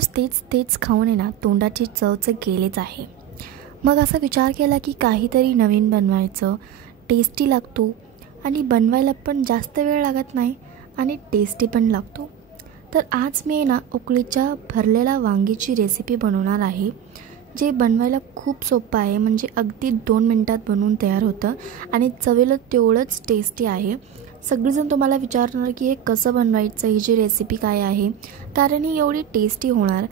रोज तेच तेच खाऊन आहे ना तोंडाची चवच गेलीच आहे। मग असा विचार केला की काहीतरी नवीन बनवायचं, टेस्टी लागतो आणि बनवायला पण जास्त वेळ लागत नाही आणि टेस्टी पण लागतो। तर आज मी ना उकळीच्या भरलेल्या वांगीची रेसिपी बनवणार आहे, जे बनवायला खूप सोपं आहे। म्हणजे अगदी 2 मिनिटात बनवून तयार होतं आणि चवीला तेवढंच टेस्टी आहे। सगळेजण तुम्हाला विचारणार की हे कसं बनवायचं, ही जी रेसिपी काय आहे, कारण ही एवढी टेस्टी होणार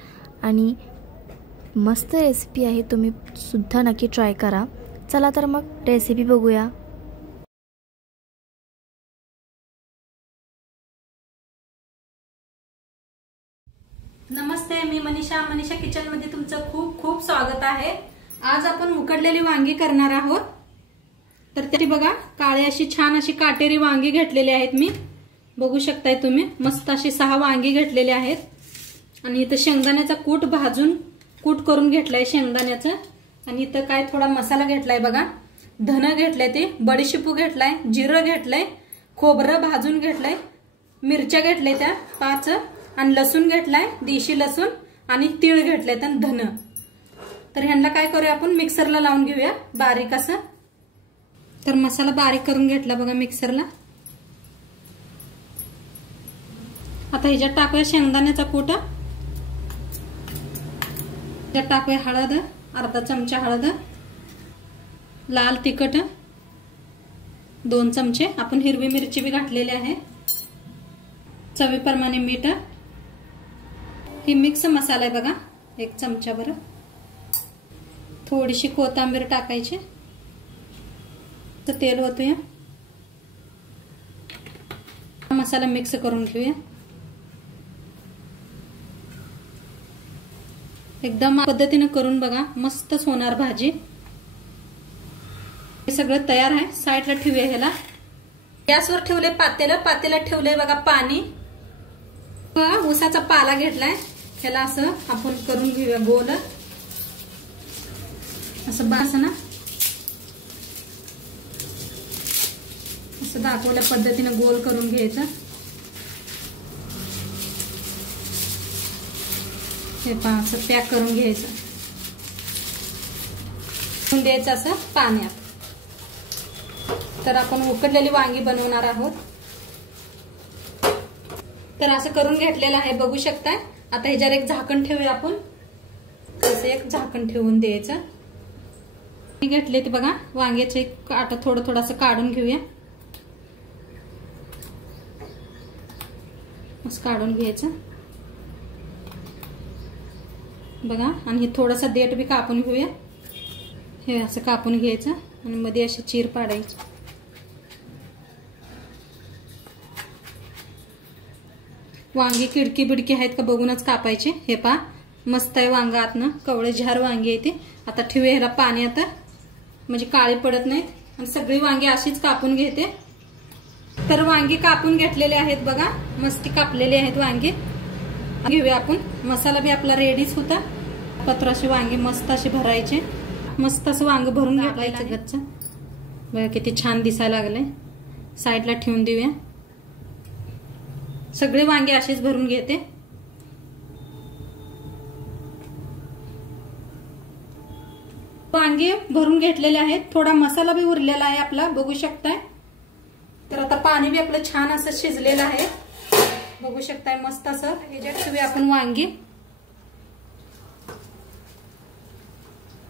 आणि मस्त रेसिपी आहे। तुम्ही सुद्धा नक्की ट्राय करा। चला तर मग रेसिपी बघूया। नमस्ते, मी मनीषा किचन मध्ये तुमचं खूप खूप स्वागत आहे। आज आपण उकडलेली वांगी करणार आहोत। तर त्याची बघा काळी अशी छान अशी काटेरी वांगी घेतलेली आहेत। मी बघू शकताय तुम्ही, मस्त अशी 6 वांगी घेतलेली आहेत आणि इथं शेंगदाण्याचा कूट भाजून कूट करून घेतलाय शेंगदाण्याचं। आणि इथं काय थोडा मसाला घेतलाय बघा, धन घेतलाय, ते बडीशेपू घेतलाय, जिरं घेतलंय, खोबरं भाजून घेतलंय, मिरच्या घेतल्या त्या 5 आणि लसूण घेतलाय, देशी लसूण आणि तीळ घेतलेत आणि धन। तर ह्यांना काय करूया आपण मिक्सरला लावून घेऊया बारीक असं। तर मसाला बारीक करून घेतला बघा मिक्सरला। आता ह्याच्यात टाकूया शेंगदाण्याचा कूट, ह्याच्यात टाकूया हळद, अर्धा चमचा हळद, लाल तिखट 2 चमचे, आपण हिरवी मिरची भी घातलेली आहे, चवीप्रमाणे मीठ, ही मिक्स मसाला आहे बघा 1 चमचा भर, थोडीशी कोथिंबीर टाकायची, तर तेल होतोय, मसाला मिक्स करून घेऊया। एकदम पद्धतीने करून बघा, मस्तच होणार भाजी। हे सगळं तयार आहे, साईडला ठेवूया ह्याला। गॅसवर ठेवले पातेल्यात ठेवले बघा पाणी, ऊसाचा पाला घेतलाय, ह्याला असं आपण करून घेऊया गोल असं, बास ना असं दाखवल्या पद्धतीने गोल करून घ्यायचं। हे पहा असं पॅक करून घ्यायचं, द्यायचं असं पाण्यात। तर आपण उकडलेली वांगी बनवणार आहोत। तर असं करून घेतलेलं आहे, बघू शकताय। आता ह्याच्यावर एक झाकण ठेवूया आपण, असं एक झाकण ठेवून द्यायचं। घेतले ते बघा वांग्याचे काटा थोडं असं काढून घेऊया, असं काढून घ्यायचं बघा। आणि हे थोडासा देठ बी कापून घेऊया, हे असं कापून घ्यायचं आणि मध्ये अशी चीर पाडायची। वांगी किडकी बिडकी आहेत का बघूनच कापायचे। हे पहा मस्त आहे वांगा, आतनं कवळे झार वांगी आहे ती। आता ठेवूया ह्याला पाण्यात, म्हणजे काळी पडत नाहीत। आणि सगळी वांगी अशीच कापून घेते। तर वांगी कापून घेतलेले आहेत बघा, मस्ती कापलेले आहेत वांगी। घेऊया आपण, मसाला बी आपला रेडीच होता। पत्राशी वांगी मस्त असे भरायचे, मस्त असं वांग भरून घालायचं गच्च बघा, किती छान दिसायला लागले। साईडला ठेवून देऊया, सगळे वांगे असेच भरून घेते। वांगे भरून घेतलेले आहेत, थोडा मसाला बी उरलेला आहे आपला, बघू शकताय। तर आता पाणी बी आपलं छान असं शिजलेलं आहे, बघू शकताय मस्त असं। ह्याच्यात ठेवूया आपण वांगी,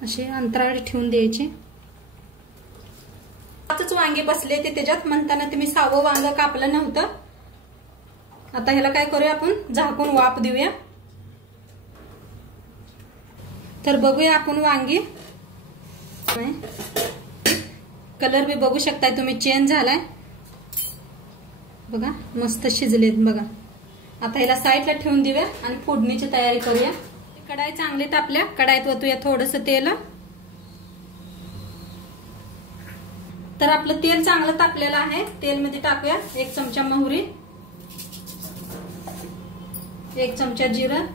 असे अंतराळी ठेवून द्यायचे। 5च वांगे बसले ते त्याच्यात, म्हणताना तुम्ही 6वं वांग कापलं नव्हतं। आता ह्याला काय करूया आपण झाकून वाफ देऊया। तर बघूया आपण वांगी, कलर बी बघू शकताय तुम्ही चेंज झालाय बघा, मस्त शिजलेत बघा। आता ह्याला साईडला ठेवून देऊया आणि फोडणीची तयारी करूया। कढाई चांगली तापल्या, कढाईत ओतूया थोडंसं तेल। तर आपलं तेल चांगलं तापलेलं आहे, तेल मध्ये टाकूया 1 चमचा मोहरी, 1 चमचा जिरं,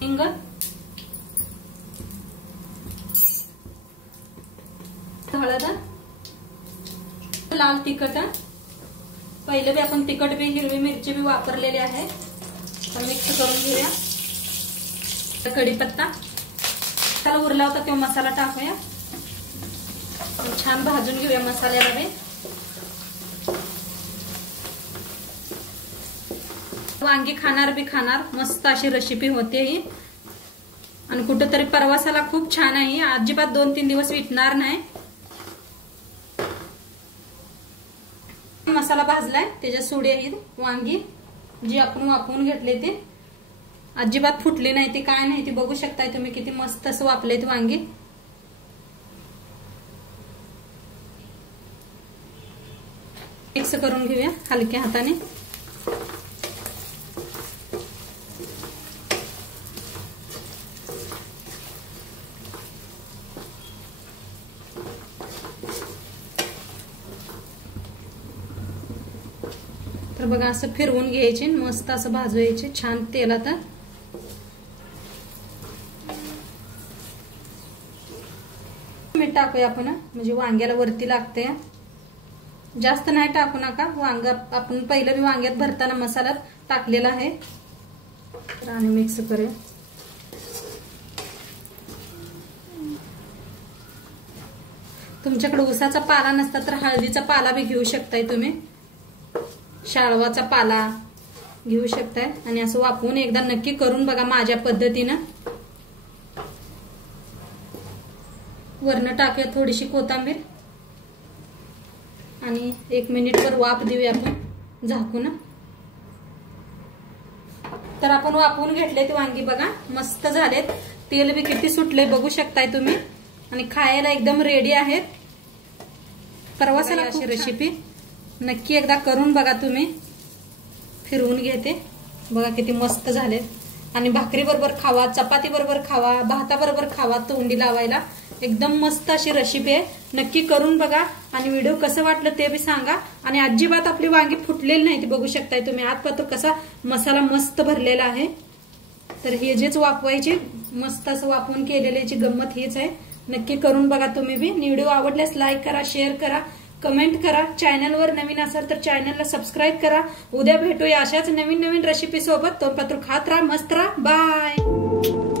हिंग, हळद, लाल तिखट, पहिले बी आपण तिखट बी हिरवी मिरची बी वापरलेली आहे, तर मिक्स करून घेऊया. कढीपत्ता त्याला उरला होता तो मसाला टाकूया, छान भाजून घेऊया मसाल्याला बी. वांगी खाणार बी खाणार, मस्त अशी रेसिपी होते ही आणि कुठेतरी प्रवासाला खूप छान आहे. अजिबात 2-3 दिवस विटणार नाही. मसाला भाजलाय, त्याच्या सुडी आहेत वांगी जी आपण वाफवून घेतले ते अजिबात फुटली नाही, ती काय नाही ती बघू शकताय तुम्ही किती मस्त असं वाफलेत वांगी. मिक्स करून घेऊया हलक्या हाताने. तर बघा असं फिरवून घ्यायचे, मस्त असं भाजवायचे छान तेलात. मीठ टाकूया आपण, म्हणजे वांग्याला वरती लागते. जास्त नाही टाकू नका, वांग आपण पहिलं बी वांग्यात भरताना मसाला टाकलेला आहे. आणि मिक्स करूया. तुमच्याकडे उसाचा पाला नसता तर हळदीचा पाला बी घेऊ शकताय तुम्ही, शाळवाचा पाला घेऊ शकताय. आणि असं वापरून एकदा नक्की करून बघा माझ्या पद्धतीनं. वरनं टाकूया थोडीशी कोथिंबीर आणि 1 मिनिटभर वाफ देऊया आपण झाकून. तर आपण वाफवून घेतलेत वांगी बघा, मस्त झालेत. तेल बी किती सुटले बघू शकताय तुम्ही आणि खायला एकदम रेडी आहेत. प्रवासाला अशी रेसिपी नक्की एकदा करून बघा तुम्ही. फिरवून घेते बघा किती मस्त झाले. आणि भाकरी बरोबर खावा, चपाती बरोबर खावा, भाता बरोबर खावा, तोंडी लावायला एकदम मस्त अशी रेसिपी आहे. नक्की करून बघा आणि व्हिडिओ कसं वाटलं ते बी सांगा. आणि अजिबात आपली वांगी फुटलेली नाही, ती बघू शकताय तुम्ही. आतपातूर कसा मसाला मस्त भरलेला आहे. तर हे जेच वाफवायचे मस्त असं वाफवून केलेल्याची गंमत हीच आहे. नक्की करून बघा तुम्ही बी. व्हिडिओ आवडल्यास लाईक करा, शेअर करा, कमेंट करा. चॅनलवर नवीन असाल तर चॅनलला सबस्क्राईब करा. उद्या भेटूया अशाच नवीन नवीन रेसिपी सोबत. तोपर्यंत खात राहा, मस्त राहा. बाय.